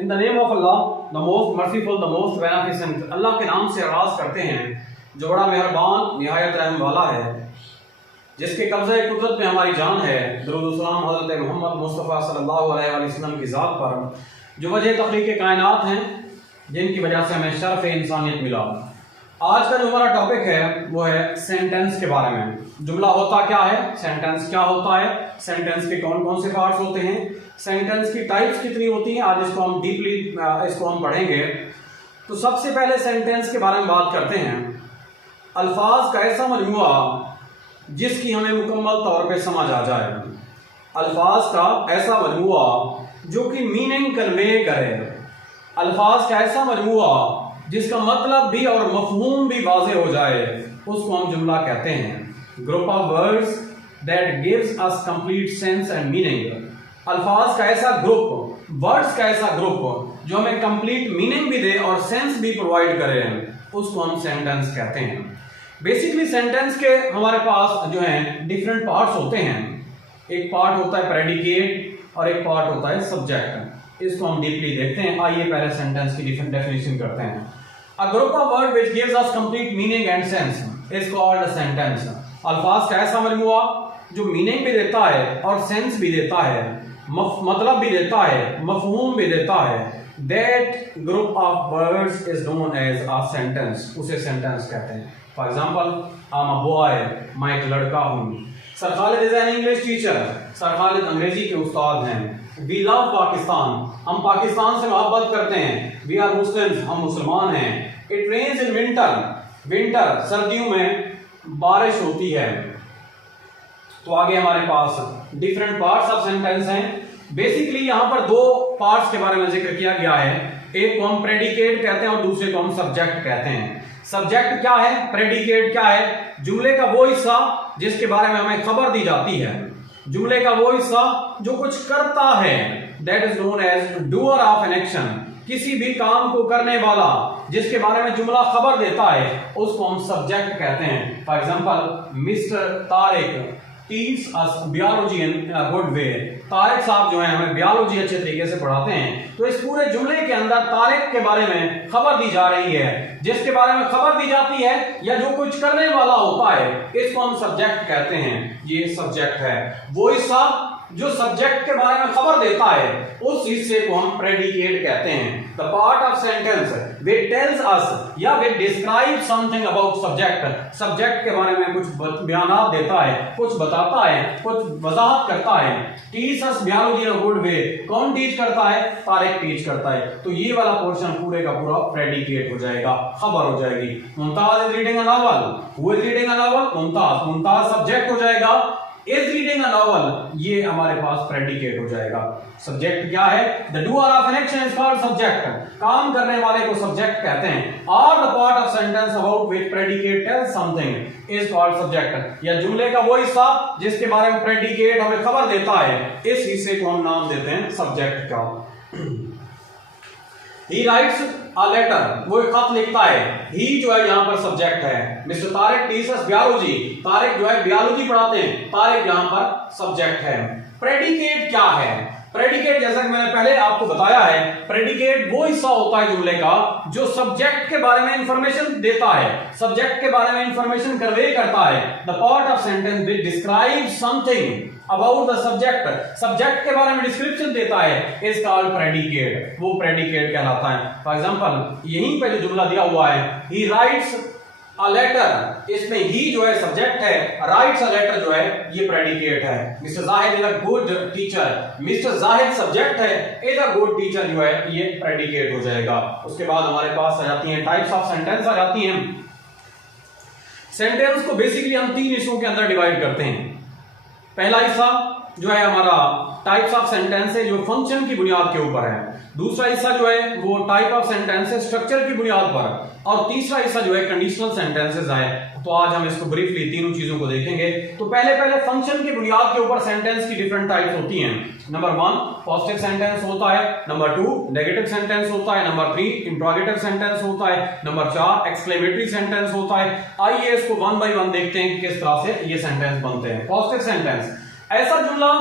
In the name of Allah the most merciful the most beneficent. Allah के नाम से आगाज करते हैं जो बड़ा मेहरबान निहायत रहम वाला है, जिसके कब्ज़े कुदरत में हमारी जान है। दुरूद सलाम हज़रत मोहम्मद मुस्तफ़ा सल्लल्लाहु अलैहि वसल्लम की ज़ात पर, जो वजह तख्लीक़ कायनात हैं, जिनकी वजह से हमें शर्फ़ इंसानियत मिला। आज का जो हमारा टॉपिक है वो है सेंटेंस के बारे में। जुमला होता क्या है, सेंटेंस क्या होता है, सेंटेंस के कौन कौन से पार्ट्स होते हैं, सेंटेंस की टाइप्स कितनी होती हैं। आज इसको हम डीपली हम पढ़ेंगे। तो सबसे पहले सेंटेंस के बारे में बात करते हैं। अल्फाज का ऐसा मजमुआ जिसकी हमें मुकम्मल तौर पे समझ आ जाए। अल्फाज का ऐसा मजमुआ जो कि मीनिंग कन्वे करे। अल्फाज का ऐसा मजमुआ जिसका मतलब भी और मफहूम भी वाज़े हो जाए, उसको हम जुमला कहते हैं। Group of words that gives us complete sense and meaning. अल्फाज का ऐसा ग्रुप, वर्ड्स का ऐसा ग्रुप जो हमें कंप्लीट मीनिंग भी दे और सेंस भी प्रोवाइड करे, उसको हम सेंटेंस कहते हैं। बेसिकली सेंटेंस के हमारे पास जो है डिफरेंट पार्ट्स होते हैं। एक पार्ट होता है प्रेडिकेट और एक पार्ट होता है सब्जेक्ट। इसको हम डीपली देखते हैं। आइए पहले सेंटेंस की डिफरेंट डेफिनेशन करते हैं। A group of words which gives us complete meaning and sense is called a sentence. अल्फाज का ऐसा मजमुआ जो मीनिंग भी देता है और सेंस भी देता है, मतलब भी देता है, मफहूम भी देता है। That group of words is known as a sentence. उसे सेंटेंस कहते हैं। For example, I'm a boy, मैं एक लड़का हूँ। Sir Khalid is an English teacher. Sir Khalid अंग्रेजी के उस्ताद हैं। वी लव पाकिस्तान, हम पाकिस्तान से मोहब्बत करते हैं। वी आर मुस्लिम्स, हम मुसलमान हैं। It rains in winter, winter सर्दियों में बारिश होती है। तो आगे हमारे पास डिफरेंट पार्ट्स ऑफ सेंटेंस हैं। बेसिकली यहाँ पर दो पार्ट्स के बारे में जिक्र किया गया है। एक को हम प्रेडिकेट कहते हैं और दूसरे को हम सब्जेक्ट कहते हैं। सब्जेक्ट क्या है, प्रेडिकेट क्या है? जुमले का वो हिस्सा जिसके बारे में हमें खबर दी जाती है। जुमले का वो हिस्सा जो कुछ करता है, that is known as doer of an action. किसी भी काम को करने वाला जिसके बारे में जुमला खबर देता है, उसको हम सब्जेक्ट कहते हैं। For example, mister Tariq teach us biology in good way. Tariq साहब जो है हमें बायोलॉजी अच्छे तरीके से पढ़ाते हैं। तो इस पूरे जुमले के अंदर तारिक के बारे में खबर दी जा रही है। जिसके बारे में खबर दी जाती है या जो कुछ करने वाला होता है, इसको हम सब्जेक्ट कहते हैं। ये सब्जेक्ट है। वो हिस्सा जो सब्जेक्ट के बारे में खबर देता है, उस हिस्से को हम प्रेडिकेट कहते हैं। The part of sentence which tells us या which describes something about subject। Subject के बारे में कुछ बयानात देता है, कुछ बताता है, कुछ वजाहत करता है। Teach us biology in a good way, कौन टीच करता है? तारिक टीच करता है। तो ये वाला पोर्शन पूरे का पूरा प्रेडिकेट हो जाएगा, खबर हो जाएगी। Mumtaz is reading a novel, who is reading a novel? Mumtaz. Mumtaz subject हो जाएगा। इज रीडिंग अ नॉवल, ये हमारे पास प्रेडिकेट हो जाएगा। सब्जेक्ट क्या है? The doer of an action is called subject. काम करने वाले को सब्जेक्ट कहते हैं। और the part of sentence about which predicate tells something is called subject. या जुमले का वो हिस्सा जिसके बारे में प्रेडिकेट हमें खबर देता है, इस हिस्से को हम नाम देते हैं सब्जेक्ट का। He writes a letter, वो एक खत लिखता है। ही जो है यहाँ पर सब्जेक्ट है। Mister Tariq teachers biology, Tariq जो है बायोलॉजी पढ़ाते हैं। तारिक यहाँ पर सब्जेक्ट है। प्रेडिकेट क्या है? प्रेडिकेट जैसा कि मैंने पहले आपको बताया है, प्रेडिकेट वो हिस्सा होता है जुमले का जो सब्जेक्ट के बारे में इंफॉर्मेशन देता है, सब्जेक्ट के बारे में इंफॉर्मेशन कन्वे करता है। The part of sentence which describes something about the subject, subject के बारे में डिस्क्रिप्शन देता है, इज कॉल्ड प्रेडिकेट। वो प्रेडिकेट कहलाता है। फॉर एग्जांपल, यहीं पे जो जुमला दिया हुआ है, ही राइट्स अ लेटर, इसमें ही जो है सब्जेक्ट है, राइट्स अ लेटर जो है ये प्रेडिकेट है। Mister Zahid is a good teacher, mister Zahid subject है, इज अ गुड टीचर जो है ये प्रेडिकेट हो जाएगा। उसके बाद हमारे पास आ जाती हैं टाइप्स ऑफ सेंटेंस आ जाती हैं। सेंटेंस को बेसिकली हम तीन हिस्सों के अंदर डिवाइड करते हैं। पहला हिस्सा जो है हमारा टाइप्स ऑफ सेंटेंस है, जो फंक्शन की बुनियाद के ऊपर है। दूसरा हिस्सा जो है वो टाइप ऑफ सेंटेंस है, स्ट्रक्चर की बुनियाद पर। और तीसरा हिस्सा जो है कंडीशनल सेंटेंसेस है। तो आज हम इसको ब्रीफली तीनों चीजों को देखेंगे। तो पहले फंक्शन की बुनियाद के ऊपर सेंटेंस की डिफरेंट टाइप्स होती हैं। नंबर 1 पॉजिटिव सेंटेंस होता है, नंबर 2 नेगेटिव सेंटेंस होता है, नंबर 3 इंट्रोगेटिव सेंटेंस होता है, नंबर 4 एक्सक्लेमेटरी सेंटेंस होता है। आइए इसको वन बाय वन देखते हैं कि किस तरह से ये सेंटेंस बनते हैं। पॉजिटिव सेंटेंस, ऐसा जुमला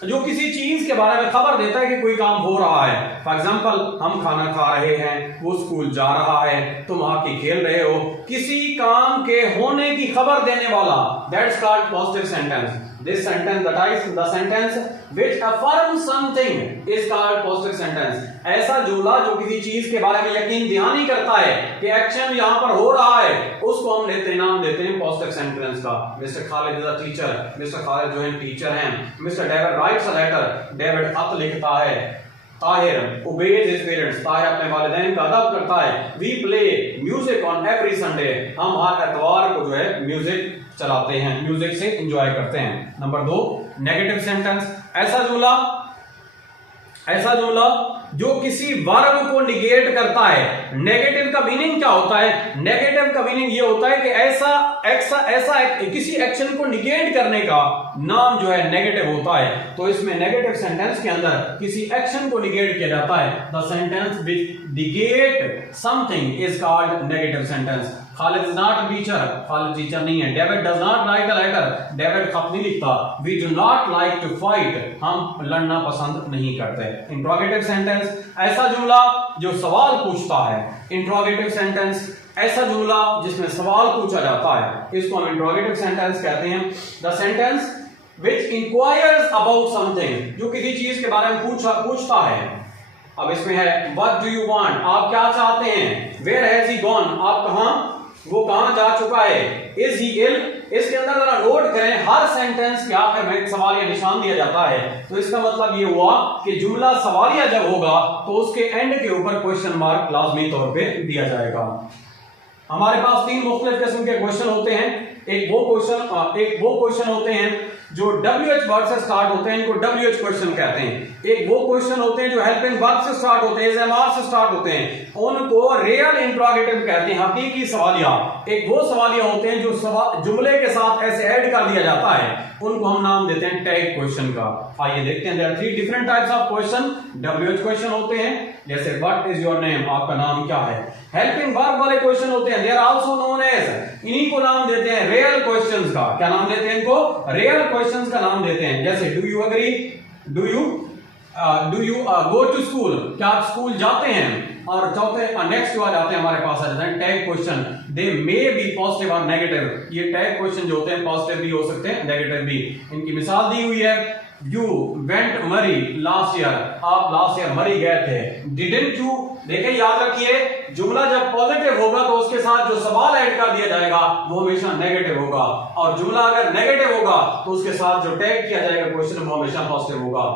जो किसी चीज के बारे में खबर देता है कि कोई काम हो रहा है। फॉर एग्जाम्पल, हम खाना खा रहे हैं, वो स्कूल जा रहा है, तुम हॉकी खेल रहे हो, किसी काम के होने की खबर देने वाला, that's called positive sentence. This sentence, the sentence which affirms something is called positive sentence. ऐसा जुमला जो किसी चीज के बारे में यकीन दहानी करता है कि एक्शन यहाँ पर हो रहा है, उसको हम नाम देते हैं पॉजिटिव सेंटेंस का। Mister Khalid is a teacher, mister Khalid जो है टीचर हैं। Mister David writes a letter, David खत लिखता है। Tahir obeys his parents, Tahir अपने वालिदैन का अदब करता है। We play music on every Sunday, हम हर इतवार को जो है म्यूजिक चलाते हैं, म्यूजिक से एंजॉय करते हैं। नंबर 2, नेगेटिव सेंटेंस, ऐसा जुमला जो किसी वर्ब को निगेट करता है। नेगेटिव का मीनिंग क्या होता है? नेगेटिव का मीनिंग ये होता है कि ऐसा किसी एक्शन को निगेट करने का नाम जो है नेगेटिव होता है। तो इसमें नेगेटिव सेंटेंस के अंदर किसी एक्शन को निगेट किया जाता है। The sentence which negate something is called negative sentence. Khalid is not a teacher, Khalid teacher नहीं है। David does not write a letter, David खत नहीं लिखता। We do not like to fight, हम लड़ना पसंद नहीं करते। इंट्रोगेटिव सेंटेंस, ऐसा जुमला जो सवाल पूछता है। इंट्रोगेटिव सेंटेंस, ऐसा जुमला जिसमें सवाल पूछा जाता है, इसको हम इंट्रोगेटिव सेंटेंस कहते हैं। The sentence which enquires about something, जो किसी चीज के बारे में पूछता है। अब इसमें है व्हाट डू यू वांट, आप क्या चाहते हैं। वेयर हैज ही गॉन, वो कहां जा चुका है। इज ही इल, इसके अंदर जरा नोट करें, हर सेंटेंस के आखिर में एक सवालिया निशान दिया जाता है। तो इसका मतलब ये हुआ कि जुमला सवालिया जब होगा तो उसके एंड के ऊपर क्वेश्चन मार्क लाजमी तौर पे दिया जाएगा। हमारे पास 3 मुख्तलिफ किस्म के क्वेश्चन होते हैं। एक वो क्वेश्चन होते हैं जो WH वर्ड से स्टार्ट होते हैं, इनको WH क्वेश्चन कहते हैं। एक वो क्वेश्चन होते हैं जो हेल्पिंग वर्ब से स्टार्ट होते हैं, MR से स्टार्ट होते हैं, उनको रियल इंट्रोगेटिव कहते हैं, हकीकी सवालिया। एक वो सवालिया होते हैं जो जुमले के साथ ऐसे ऐड कर दिया जाता है, उनको हम नाम देते हैं टैग क्वेश्चन का। आइए देखते हैं, there are 3 different types of question. WH question होते हैं, जैसे व्हाट इज योर नेम, आपका नाम क्या है। हेल्पिंग वर्ब वाले क्वेश्चन होते हैं, they are also known as, इन्हीं को नाम देते हैं रियल क्वेश्चंस का। क्या नाम देते हैं इनको? रियल क्वेश्चंस का नाम देते हैं। जैसे do you agree, do you go to school, क्या आप स्कूल जाते हैं। और चौथे नेक्स्ट जो आ जाते हैं हमारे पास आ जाते हैं tag question, they may be positive और नेगेटिव। ये टैग क्वेश्चन जो होते हैं पॉजिटिव भी हो सकते हैं, नेगेटिव भी। इनकी मिसाल दी हुई है, यू वेंट मरी लास्ट ईयर, आप लास्ट ईयर मरी गए थे। डिडंट यू, देखिए याद रखिए, जुमला जब पॉजिटिव होगा तो उसके साथ जो सवाल ऐड कर दिया जाएगा वो हमेशा नेगेटिव होगा, और जुमला अगर नेगेटिव होगा तो उसके साथ जो टैग किया जाएगा क्वेश्चन वो हमेशा पॉजिटिव होगा।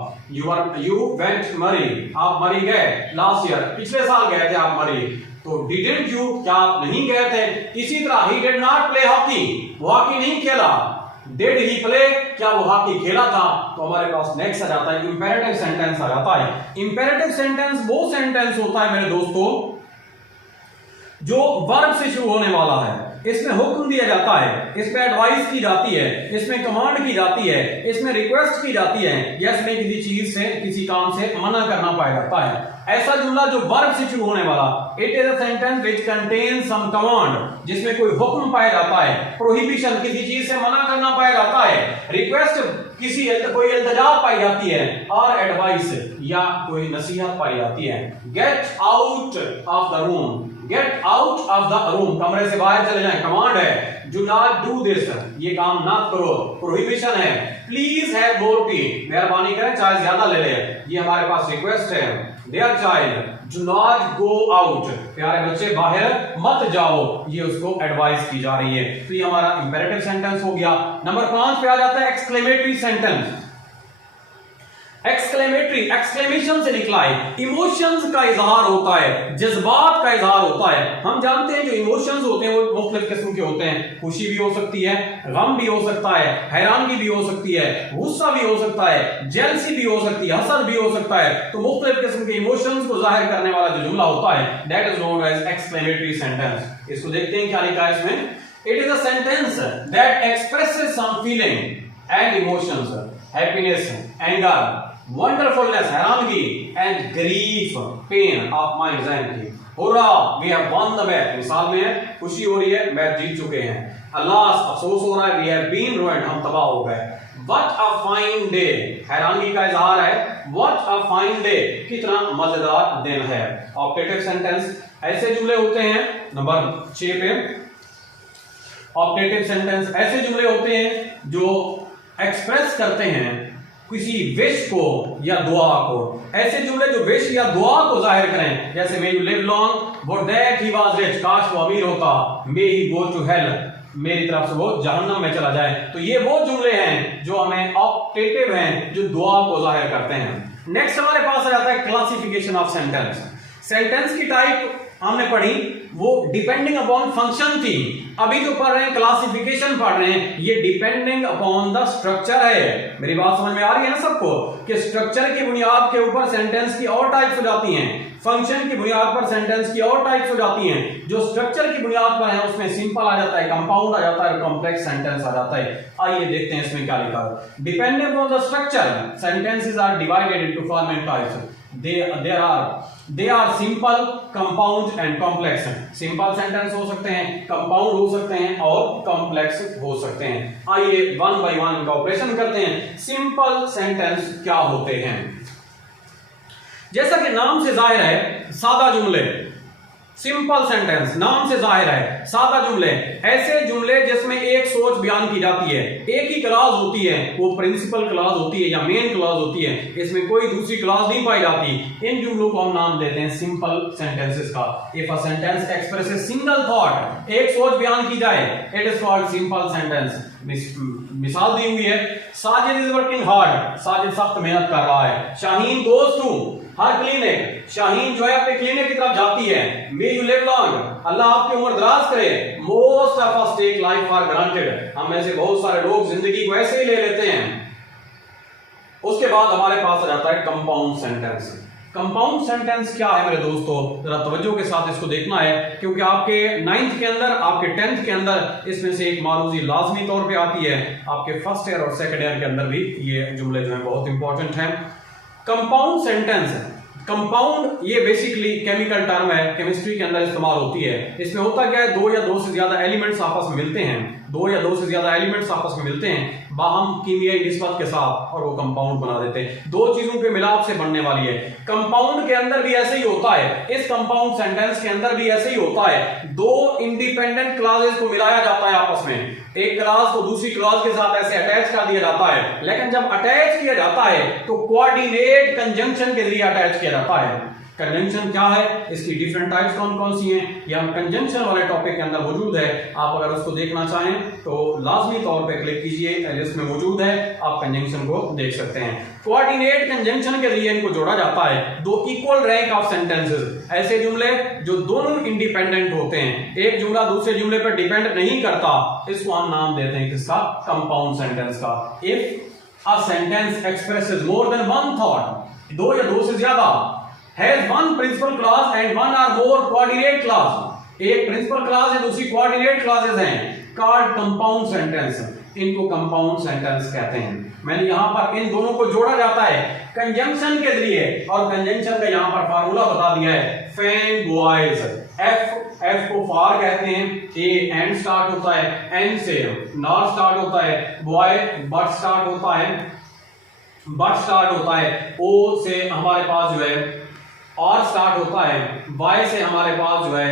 यू वेंट मरी, आप मरी गए लास्ट ईयर, पिछले साल गए थे आप मरी। तो डिडंट यू, क्या आप नहीं गए थे। इसी तरह ही डिड नॉट प्ले हॉकी, वो हॉकी नहीं खेला। डिड ही प्ले, क्या वो हॉकी खेला था। तो हमारे पास नेक्स्ट आ जाता है इंपेरेटिव सेंटेंस आ जाता है। इंपेरेटिव सेंटेंस वो सेंटेंस होता है मेरे दोस्तों जो वर्ब से शुरू होने वाला है। इसमें हुक्म दिया जाता है, इसमें एडवाइस की जाती है, इसमें कमांड की जाती है, इसमें रिक्वेस्ट की जाती है, या इसमें किसी चीज से, किसी काम से मना करना पाया जाता है। ऐसा जुमला जो वर्ब से शुरू होने वाला, it is a sentence which contains some command, जिसमें कोई हुक्म पाया जाता है, प्रोहिबिशन, किसी चीज से मना करना पाया जाता है, रिक्वेस्ट, कोई इल्तिजा पाई जाती है, और एडवाइस या कोई नसीहत पाई जाती है। Get out of the room, get out of the room, कमरे से बाहर चले जाएं, कमांड है। डू नॉट डू दिस, ये काम ना करो, प्रोहिबिशन है। प्लीज हैव मोर टी, मेहरबानी करें चाय ज्यादा ले लें, ये हमारे पास रिक्वेस्ट है। Dear child do not go out, प्यारे बच्चे बाहर मत जाओ, ये उसको एडवाइस की जा रही है। तो ये हमारा इंपेरेटिव सेंटेंस हो गया। नंबर 5 पे आ जाता है एक्सक्लेमेटरी सेंटेंस। एक्सक्लेमेटरी, एक्सक्लेमेशन से निकला है, इमोशंस का इजहार होता है, जज्बात का इजहार होता है। हम जानते हैं जो इमोशंस होते हैं वो मुख्तलिफ किस्म के होते हैं, खुशी भी हो सकती है, गम भी हो सकता है, हैरानगी भी हो सकती है, गुस्सा भी हो सकता है, जेलसी भी हो सकती है, हसद भी हो सकता है। तो मुख्तलिफ किस्म के इमोशंस को जाहिर करने वाला जो जुमला होता है that is known as exclamatory sentence. इसको देखते हैं क्या लिखा है इसमें। It is a sentence that expresses some feeling and emotions, happiness, anger, wonderfulness, हैरानगी, and grief, pain of mind, जहन की। Hurrah, we have won the match, मिसाल में है खुशी हो रही है, मैच जीत चुके हैं। अल्लाह, अफसोस हो रहा है, वी हैव बीन रूइंड, हम तबाह हो गए। व्हाट अ फाइन डे, हैरानगी का इजहार है, व्हाट अ फाइन डे, कितना मजेदार दिन है। ऑप्टेटिव सेंटेंस ऐसे जुमले होते हैं, नंबर 6 पे, ऑप्टेटिव सेंटेंस ऐसे जुमले होते हैं जो एक्सप्रेस करते हैं किसी विश को या दुआ को। ऐसे जुमले जो विश या दुआ को जाहिर करें, जैसे मे you live long, would that he was rich, काश वो अमीर होता, मे ही गो टू हेल, मेरी तरफ से वो जहन्नम में चला जाए। तो ये वो जुमले हैं जो हमें ऑप्टेटिव हैं, जो दुआ को जाहिर करते हैं। नेक्स्ट हमारे पास आ जाता है क्लासिफिकेशन ऑफ सेंटेंस। सेंटेंस की टाइप हमने पढ़ी, वो डिपेंडिंग अपॉन फंक्शन थी। अभी जो पढ़ रहे हैं क्लासिफिकेशन पढ़ रहे हैं, ये डिपेंडिंग अपॉन द स्ट्रक्चर है। मेरी बात समझ में आ रही है ना सबको, कि स्ट्रक्चर की बुनियाद के ऊपर सेंटेंस की और टाइप्स हो जाती हैं, फंक्शन की बुनियाद पर सेंटेंस की और टाइप्स हो जाती हैं। जो स्ट्रक्चर की बुनियाद पर है उसमें सिंपल आ जाता है, कंपाउंड आ जाता है, कॉम्प्लेक्स सेंटेंस आ जाता है। आइए देखते हैं इसमें क्या लिखा है। Depending upon the structure sentences are divided into format types. They are simple, compound and complex। Simple sentence हो सकते हैं, कंपाउंड हो सकते हैं और कॉम्प्लेक्स हो सकते हैं। आइए वन बाय वन इनका ऑपरेशन करते हैं। सिंपल सेंटेंस क्या होते हैं? जैसा कि नाम से जाहिर है, सादा जुमले। सिंपल सेंटेंस नाम से जाहिर है, सादा जुमले, ऐसे जुमले जिसमें एक सोच बयान की जाती है, एक ही क्लॉज होती है, वो प्रिंसिपल क्लॉज होती है या मेन क्लॉज होती है, इसमें कोई दूसरी क्लॉज नहीं पाई जाती। इन जुमलों को हम नाम देते हैं सिंपल सेंटेंसेस का। If a sentence expresses single thought, एक सोच बयान की जाए, it is called simple sentence. मिसाल दी हुई है, Sajid is working hard, Sajid सख्त मेहनत कर रहा है। Shaheen goes to her clinic, Shaheen जो है अपने क्लिनिक की तरफ जाती है। May you live long, Allah आपकी उम्र दराज करे। Most of us take life for granted, हम में से बहुत सारे लोग जिंदगी को ऐसे ही ले लेते हैं। उसके बाद हमारे पास आ जाता है कंपाउंड सेंटेंस। कंपाउंड सेंटेंस क्या है मेरे दोस्तों, जरा तवज्जो के साथ इसको देखना है, क्योंकि आपके 9th के अंदर, आपके 10th के अंदर इसमें से एक मारूजी लाजमी तौर पे आती है। आपके फर्स्ट ईयर और सेकंड ईयर के अंदर भी ये जुमले जो है बहुत इंपॉर्टेंट हैं। कंपाउंड सेंटेंस, कंपाउंड ये बेसिकली केमिकल टर्म है, केमिस्ट्री के अंदर इस्तेमाल होती है। इसमें होता क्या है, दो या दो से ज्यादा एलिमेंट्स आपस में मिलते हैं, दो या दो से ज्यादा एलिमेंट्स आपस में मिलते हैं बाहम कीमियाई निस्बत के साथ, और वो कंपाउंड बना देते हैं। दो चीजों के मिलाप से बनने वाली है। कंपाउंड के अंदर भी ऐसे ही होता है, इस कंपाउंड सेंटेंस के अंदर भी ऐसे ही होता है। दो इंडिपेंडेंट क्लॉजेस को मिलाया जाता है आपस में, एक क्लॉज को दूसरी क्लॉज के साथ ऐसे अटैच कर दिया जाता है। लेकिन जब अटैच किया जाता है तो कोऑर्डिनेट कंजंक्शन के जरिए अटैच किया जाता है। कंजंक्शन क्या है, इसकी डिफरेंट टाइप्स कौन कौन सी हैं, ये हम कंजंक्शन वाले टॉपिक के अंदर मौजूद है। आप अगर उसको देखना चाहें तो लाजमी तौर पे क्लिक कीजिए, लिस्ट में मौजूद है, आप कंजंक्शन को देख सकते हैं। कोऑर्डिनेट कंजंक्शन के जरिए इनको जोड़ा जाता है। दो इक्वल रैंक ऑफ सेंटेंसेस, ऐसे जुमले जो दोनों इंडिपेंडेंट होते हैं, एक जुमला दूसरे जुमले पर डिपेंड नहीं करता, इसको हम नाम देते हैं किसका, कंपाउंड सेंटेंस का। If a sentence expresses more than one thought, दो या दो से ज्यादा, has one principal clause and one or more coordinate clause, एक principal clause है, दूसरी coordinate clauses हैं, called compound sentence, इनको compound sentence कहते हैं। मैंने यहां पर इन दोनों को जोड़ा जाता है कंजंक्शन के जरिए, और कंजंक्शन का यहां पर फार्मूला बता दिया है, फैन बॉयज। एफ को फार कहते हैं, ए एंड स्टार्ट होता है, एन से नॉर स्टार्ट होता है, बॉय बट स्टार्ट होता है, ओ से हमारे पास जो है और स्टार्ट होता है, वाई से हमारे पास जो है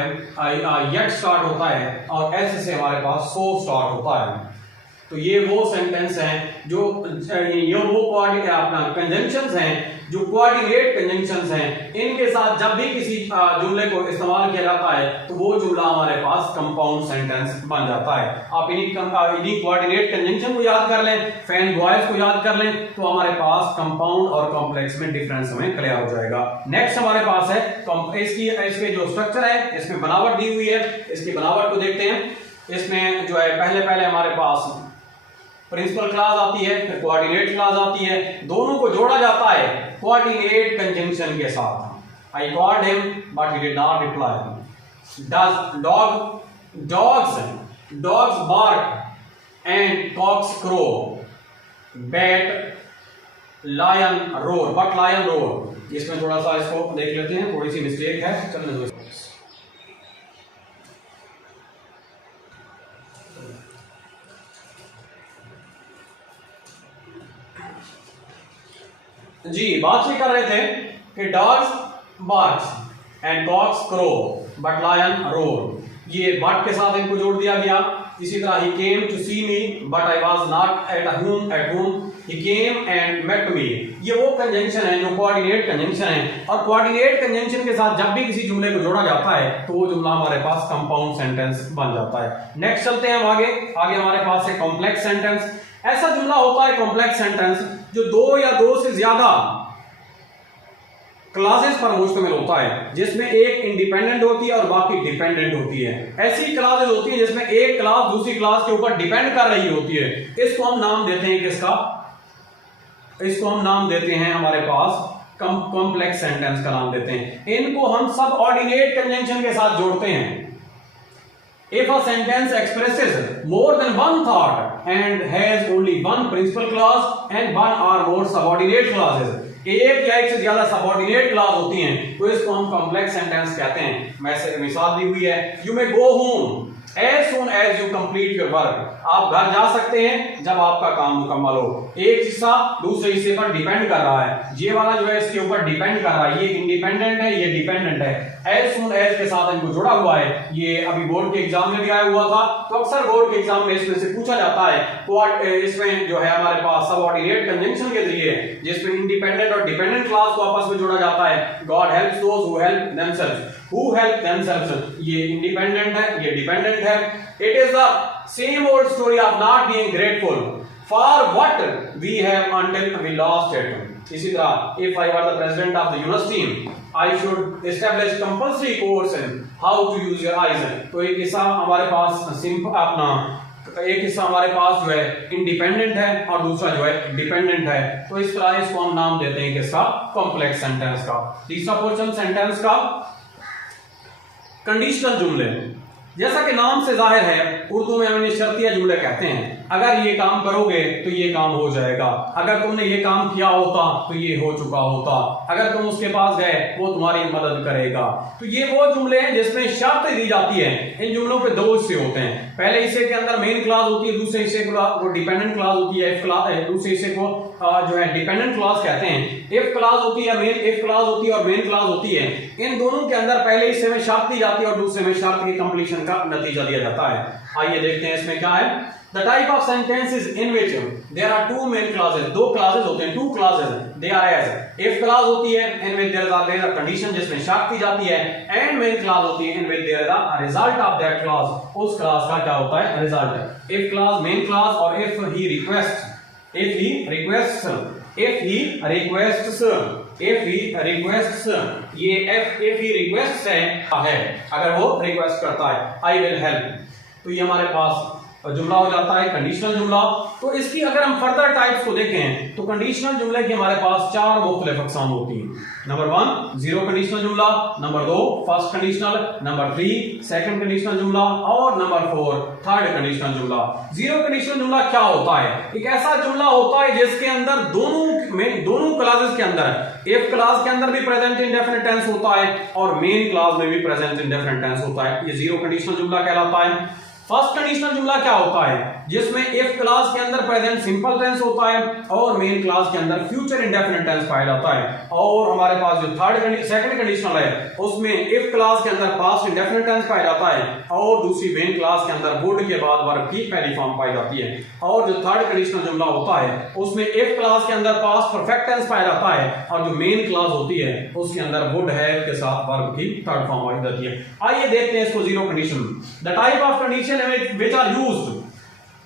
येट स्टार्ट होता है, और एस से हमारे पास सो स्टार्ट होता है। तो ये वो सेंटेंस हैं जो ये वो अपना कंजंक्शंस हैं जो कोऑर्डिनेट कंजंक्शंस हैं। इनके साथ जब भी किसी जुमले को इस्तेमाल किया जाता है तो वो जुमला हमारे पास कंपाउंड सेंटेंस बन जाता है। आप इन्हीं कोऑर्डिनेट कंजंक्शन को याद कर लें, फैन बॉयज को याद कर लें, तो हमारे पास कंपाउंड और कॉम्प्लेक्स में डिफरेंस हमें क्लियर हो जाएगा। नेक्स्ट हमारे पास है इसके जो स्ट्रक्चर है, इसमें बनावट दी हुई है, इसकी बनावट को देखते हैं। इसमें जो है पहले हमारे पास प्रिंसिपल क्लॉज आती है, फिर कोऑर्डिनेट क्लॉज आती है, दोनों को जोड़ा जाता है कोऑर्डिनेट कंजंक्शन के साथ। I called him but he did not reply. Dogs bark and cocks crow, but lion roar, but lion roar. इसमें थोड़ा सा इसको देख लेते हैं, थोड़ी सी मिस्टेक है, चलने दो। जी बात ये कर रहे थे कि dogs barks and cocks crow but lion roar, ये बट के साथ इनको जोड़ दिया गया। इसी तरह ही came to see me but I was not at home, he came and met me, ये वो कंजंक्शन है जो कोऑर्डिनेट कंजंक्शन है, और कोऑर्डिनेट कंजंक्शन के साथ जब भी किसी जुमले को जोड़ा जाता है तो वो जुमला हमारे पास कंपाउंड सेंटेंस बन जाता है। नेक्स्ट चलते हैं हम आगे हमारे पास है कॉम्प्लेक्स सेंटेंस। ऐसा जुमला होता है कॉम्प्लेक्स सेंटेंस जो दो या दो से ज्यादा क्लासेस पर मुश्तमिल होता है, जिसमें एक इंडिपेंडेंट होती है और बाकी डिपेंडेंट होती है। ऐसी क्लासेस होती है जिसमें एक क्लास दूसरी क्लास के ऊपर डिपेंड कर रही होती है। इसको हम नाम देते हैं किसका, इसको हम नाम देते हैं हमारे पास कॉम्प्लेक्स सेंटेंस का नाम देते हैं। इनको हम सब ऑर्डिनेट कंजंक्शन के साथ जोड़ते हैं। If a sentence expresses more than one thought and has only one principal clause and one or more subordinate clauses, एक या एक से ज्यादा सबऑर्डिनेट क्लॉज होती हैं तो इसको हम कॉम्प्लेक्स सेंटेंस कहते हैं। मिसाल दी हुई है, you may go home as soon as you complete your work, आप घर जा सकते हैं जब आपका काम मुकम्मल हो। एक हिस्सा दूसरे हिस्से पर डिपेंड कर रहा है, ये वाला जो है इसके ऊपर डिपेंड कर रहा है, ये इंडिपेंडेंट है ये डिपेंडेंट है। एज सून एज के साथ इनको जुड़ा हुआ है, ये अभी बोर्ड के एग्जाम में भी आया हुआ था, तो अक्सर बोर्ड के एग्जाम में इसमें से पूछा जाता है। इसमें जो है हमारे पास सबऑर्डिनेट कंजंक्शन के जरिए जिसमें इंडिपेंडेंट और डिपेंडेंट क्लॉज को आपस में जोड़ा जाता है। God helps those who help themselves, who help themselves, ये इंडिपेंडेंट है ये डिपेंडेंट है। It is the same old story of not being grateful for what we have until we lost it. इसी तरह if I were the president of the university I should establish compulsory course in how to use your eyes. तो एक हिस्सा हमारे पास एक हिस्सा हमारे पास जो है इंडिपेंडेंट है और दूसरा जो है डिपेंडेंट है, तो इस तरह इसको हम नाम देते हैं किसका, कॉम्प्लेक्स सेंटेंस का। तीसरा पोर्शन सेंटेंस का कंडीशनल जुमले। जैसा कि नाम से जाहिर है उर्दू में हम इन्हें शर्तिया जुमले कहते हैं। अगर ये काम करोगे तो ये काम हो जाएगा, अगर तुमने ये काम किया होता तो ये हो चुका होता, अगर तुम उसके पास गए वो तुम्हारी मदद करेगा। तो ये वो जुमले हैं जिसमें शर्त दी जाती है। इन जुमलों पे दो हिस्से होते हैं, पहले हिस्से के अंदर मेन क्लॉज होती है, दूसरे हिस्से को डिपेंडेंट क्लॉज होती है। दूसरे हिस्से को जो है डिपेंडेंट क्लॉज कहते हैं। इफ क्लॉज होती है इफ क्लॉज होती है और मेन क्लॉज होती है। इन दोनों के अंदर पहले हिस्से में शर्त दी जाती है और दूसरे में शर्त की कंप्लीशन का नतीजा दिया जाता है। आइए देखते हैं इसमें क्या है। The type of sentences in which there are two main clauses, दो clauses होते हैं, two clauses, they are as if clause होती है in which there is a condition जिसमें शर्त दी जाती है, and main clause होती है in which there is a result of that clause, उस clause का क्या होता है result। if clause main clause और if he requests ये if he requests है अगर वो रिक्वेस्ट करता है I will help, तो ये हमारे पास जुमला हो जाता है कंडीशनल जुमला। तो इसकी अगर हम फर्दर टाइप्स को देखें तो कंडीशनल जुमले की हमारे पास चार मुख्तलिफ अक़साम होती हैं। नंबर 1 जीरो कंडीशनल जुमला, number 2 first conditional, number 3 second conditional जुमला और नंबर 4 थर्ड कंडीशनल जुमला। जीरो कंडीशनल जुमला क्या होता है? एक ऐसा जुमला होता है जिसके अंदर दोनों क्लासेस के अंदर इफ क्लास के अंदर भी प्रेजेंट इंडेफिनिट टेंस होता है और मेन क्लास में भी प्रेजेंट इंडेफिनिट टेंस होता है, ये जीरो कंडीशनल जुमला कहलाता है। फर्स्ट कंडीशनल जुमला क्या होता है? जिसमें इफ क्लास के अंदर प्रेजेंट सिंपल टेंस होता है और मेन क्लास के अंदर फ्यूचर इंडेफिनिट टेंस पाया जाता है। और हमारे पास जो सेकंड कंडीशनल है उसमें इफ क्लास के अंदर पास्ट इंडेफिनिट टेंस पाया जाता है और दूसरी मेन क्लास के अंदर वुड के बाद वर्ब की पहली फॉर्म पाई जाती है। और जो थर्ड कंडीशनल जुमला होता है उसमें इफ क्लास के अंदर पास्ट परफेक्ट टेंस पाया जाता है और जो मेन क्लास होती है उसके अंदर वुड है के साथ वर्ब की थर्ड फॉर्म पाई जाती है। आइए देखते हैं इसको zero condition. The type of condition which are used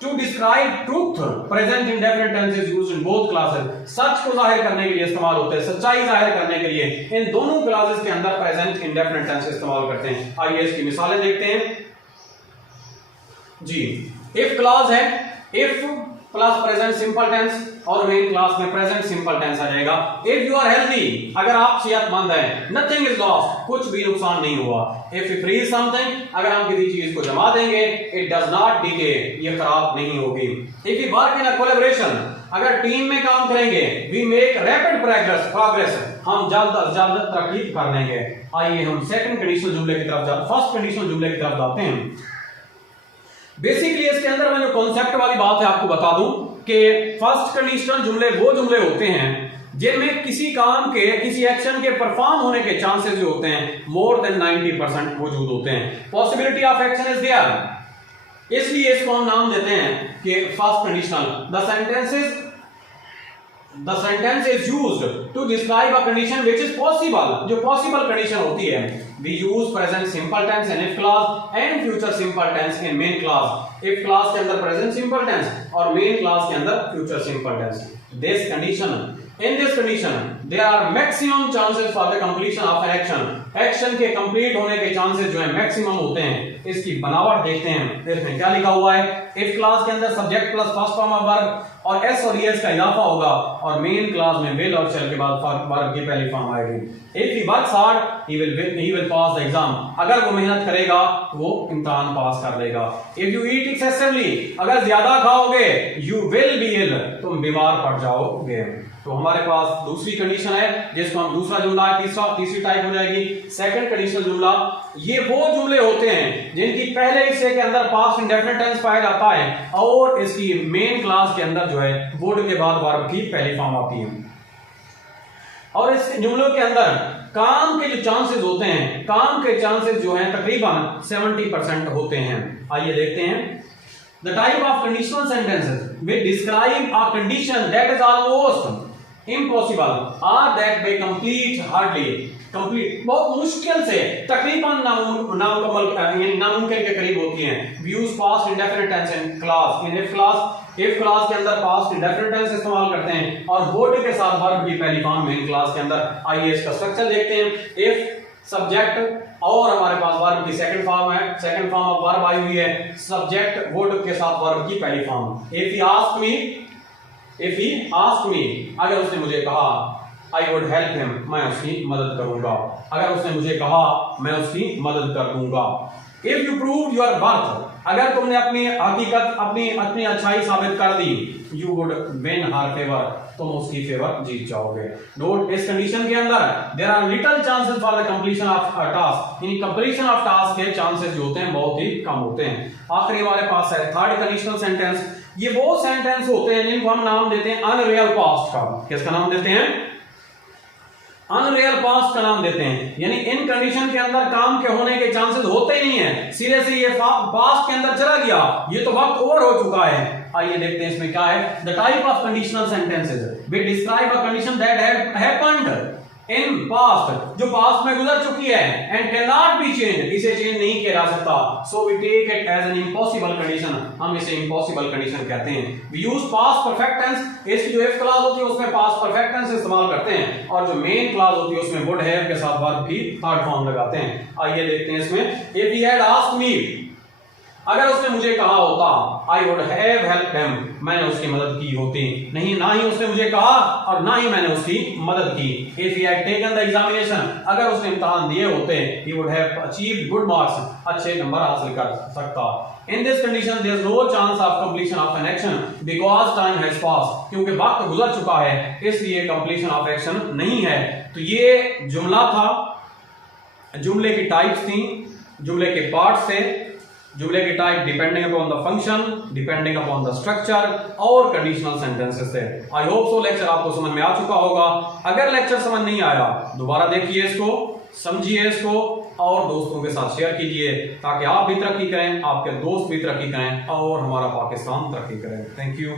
to describe truth present indefinite tense is used in both classes। सच को जाहिर करने के लिए इस्तेमाल होते हैं, सच्चाई जाहिर करने के लिए इन दोनों क्लासेस के अंदर प्रेजेंट इंडेफिनिट टेंस इस्तेमाल करते हैं। आइए इसकी मिसालें देखते हैं जी। इफ क्लॉज है if plus present simple tense और मेन क्लास में प्रेजेंट सिंपल टेंस आ जाएगा। इफ यू आर हेल्दी, अगर आप सेहतमंद हैं, नथिंग इज लॉस्ट, कुछ भी नुकसान नहीं हुआ। इफ यू फ्रीज समथिंग, अगर हम किसी चीज को जमा देंगे, इट डज नॉट डिके, ये खराब नहीं होगी। If you work in a collaboration, अगर टीम में काम करेंगे, वी मेक रैपिड प्रोग्रेस, हम जल्द अज जल्द तरक्की कर लेंगे। आइए हम सेकंड कंडीशनल जुमले की तरफ फर्स्ट कंडीशनल जुमले की तरफ जाते हैं। बेसिकली इसके अंदर मैं जो कॉन्सेप्ट वाली बात है आपको बता दूं कि फर्स्ट कंडीशनल जुमले वो जुमले होते हैं जिनमें किसी काम के, किसी एक्शन के परफॉर्म होने के चांसेस जो होते हैं मोर देन 90% मौजूद होते हैं। Possibility of action is there, इसलिए इसको हम नाम देते हैं कि first conditional. The sentence is used to describe a condition which is possible, जो पॉसिबल कंडीशन होती है। We use present simple tense in if clause and future simple tense in main clause. If clause के अंदर present simple tense और main clause के अंदर future simple tense. This condition, in this condition there are maximum chances for the completion of an action। Action के complete होने के chances जो है मैक्सिमम होते हैं। इसकी बनावट देखते हैं, इसमें क्या लिखा हुआ है। इफ क्लास के अंदर subject plus first form of verb और एस और एस का इजाफा होगा और मेन क्लास में विल और शैल के बाद वर्ब की पहली फॉर्म आएगी। If he works hard he will pass the exam. अगर वो मेहनत करेगा वो इम्तिहान पास कर लेगा। इफ यू ईट एक्सेसिवली, अगर ज्यादा खाओगे यू विल बी इल, तुम बीमार पड़ जाओगे। तो हमारे पास दूसरी कंडीशन है जिसको हम दूसरा जुमला है, तीसरी टाइप हो जाएगी सेकंड कंडीशनल जुमला। ये वो जुमले होते हैं जिनकी पहले हिस्से के अंदर पास्ट इंडेफिनिट टेंस पाया जाता है और इसकी मेन क्लास के अंदर जो है वुड के बाद वर्ब की पहली फॉर्म आती है। और इस जुमलों के अंदर काम के जो चांसेस होते हैं, काम के चांसेस जो हैं तकरीबन 70% होते हैं। आइए देखते हैं। The type of conditional sentences which describe a condition that is almost impossible or that may complete hardly complete, बहुत मुश्किल से तकरीबन नामुमकिन के करीब होती हैं। We use past indefinite tense in clause, in if clause के अंदर past indefinite tense इस्तेमाल करते हैं और would के साथ verb की पहली फॉर्म मेन क्लास के अंदर। आइए इसका स्ट्रक्चर देखते हैं। if सब्जेक्ट और हमारे पास वर्ब की सेकंड फॉर्म है, second form of verb I हुई है। सब्जेक्ट वुड के साथ वर्ब की पहली form. If he ask me, अगर उसने मुझे कहा आई वुड हेल्प हिम, मैं उसकी मदद करूंगा। अगर उसने मुझे कहा मैं उसकी मदद कर दूंगा। If you prove your worth, अगर तुमने अपनी हकीकत, अपनी अच्छाई साबित कर दी, you would win her favour, तुम उसकी फेवर जीत जाओगे। नोट, इस कंडीशन के अंदर there are little chances for the completion of task, इन कंप्लीशन ऑफ टास्क के चांसेस जो होते हैं बहुत ही कम होते हैं। आखिरी हमारे पास है थर्ड कंडीशनल सेंटेंस। ये वो सेंटेंस होते हैं जिनको हम नाम देते हैं अनरियल पास्ट का। किसका नाम देते हैं? अनरियल पास्ट का नाम देते हैं। यानी इन कंडीशन के अंदर काम के होने के चांसेस होते ही नहीं है, सीधे से ये पास्ट के अंदर चला गया, ये तो वक्त ओवर हो चुका है। आइए देखते हैं इसमें क्या है। The type of conditional sentences we describe a condition that happened in past, जो पास्ट में गुजर चुकी है and can not be change, इसे चेंज नहीं किया जा सकता। So we take it as an impossible condition, हम इसे इम्पॉसिबल कंडीशन कहते हैं। We use past perfect tense, इसकी जो इफ क्लॉज होती है उसमें पास्ट परफेक्ट टेंस इस्तेमाल करते हैं और जो मेन क्लॉज होती है उसमें वुड हैव के साथ वर्ब की थर्ड फॉर्म लगाते हैं। आइए देखते हैं इसमें। If he had asked me, अगर उसने मुझे कहा होता I would have helped him, मैंने उसकी मदद की होती। नहीं, ना ही उसने मुझे कहा और ना ही मैंने उसकी मदद की। If he had taken the examination, अगर उसने इम्तिहान दिए होते, he would have achieved good marks, अच्छे नंबर हासिल कर सकता। In this condition there is no chance of completion of an action because time has passed, क्योंकि वक्त गुजर चुका है इसलिए completion of action नहीं है। तो ये जुमला था, जुमले की टाइप्स थी, जुमले के पार्ट्स थे। जुमले की type depending upon the function, depending upon the structure और कंडीशनल सेंटेंसेस थे। आई होप सो लेक्चर आपको समझ में आ चुका होगा। अगर लेक्चर समझ नहीं आया दोबारा देखिए इसको, समझिए इसको और दोस्तों के साथ शेयर कीजिए ताकि आप भी तरक्की करें, आपके दोस्त भी तरक्की करें और हमारा पाकिस्तान तरक्की करें। Thank you.